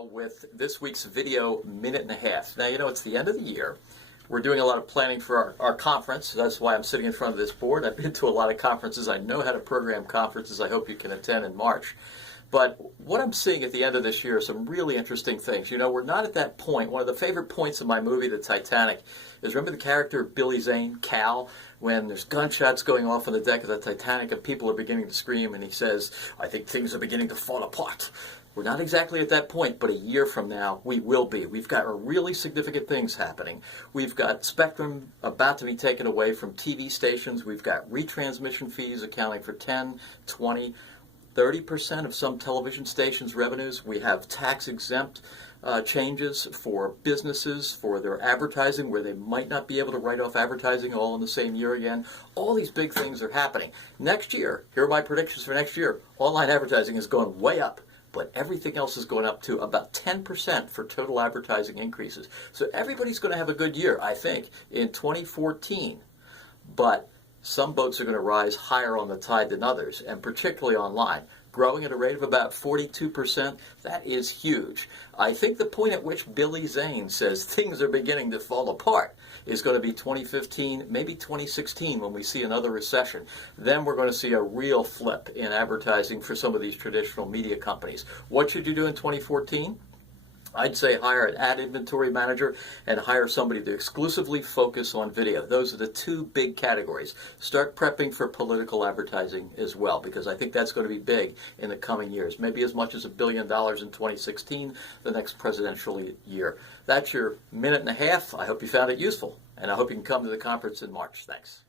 now with this week's video minute and a half. Now, you know, it's the end of the year. We're doing a lot of planning for our conference. That's why I'm sitting in front of this board. I've been to a lot of conferences. I know how to program conferences. I hope you can attend in March. But what I'm seeing at the end of this year are some really interesting things. You know, we're not at that point. One of the favorite points of my movie, The Titanic, is remember the character of Billy Zane, Cal, when there's gunshots going off on the deck of the Titanic and people are beginning to scream and he says, I think things are beginning to fall apart. We're not exactly at that point, but a year from now, we will be. We've got really significant things happening. We've got spectrum about to be taken away from TV stations. We've got retransmission fees accounting for 10, 20, 30% of some television stations' revenues. We have tax exempt changes for businesses for their advertising where they might not be able to write off advertising all in the same year again. All these big things are happening. Next year, here are my predictions for next year. Online advertising is going way up, but everything else is going up to about 10% for total advertising increases. So everybody's going to have a good year, I think, in 2014. But some boats are going to rise higher on the tide than others, and particularly online. Growing at a rate of about 42%, that is huge. I think the point at which Billy Zane says things are beginning to fall apart is going to be 2015, maybe 2016 when we see another recession. Then we're going to see a real flip in advertising for some of these traditional media companies. What should you do in 2014? I'd say hire an ad inventory manager and hire somebody to exclusively focus on video. Those are the two big categories. Start prepping for political advertising as well, because I think that's going to be big in the coming years. Maybe as much as $1 billion in 2016, the next presidential year. That's your minute and a half. I hope you found it useful, and I hope you can come to the conference in March. Thanks.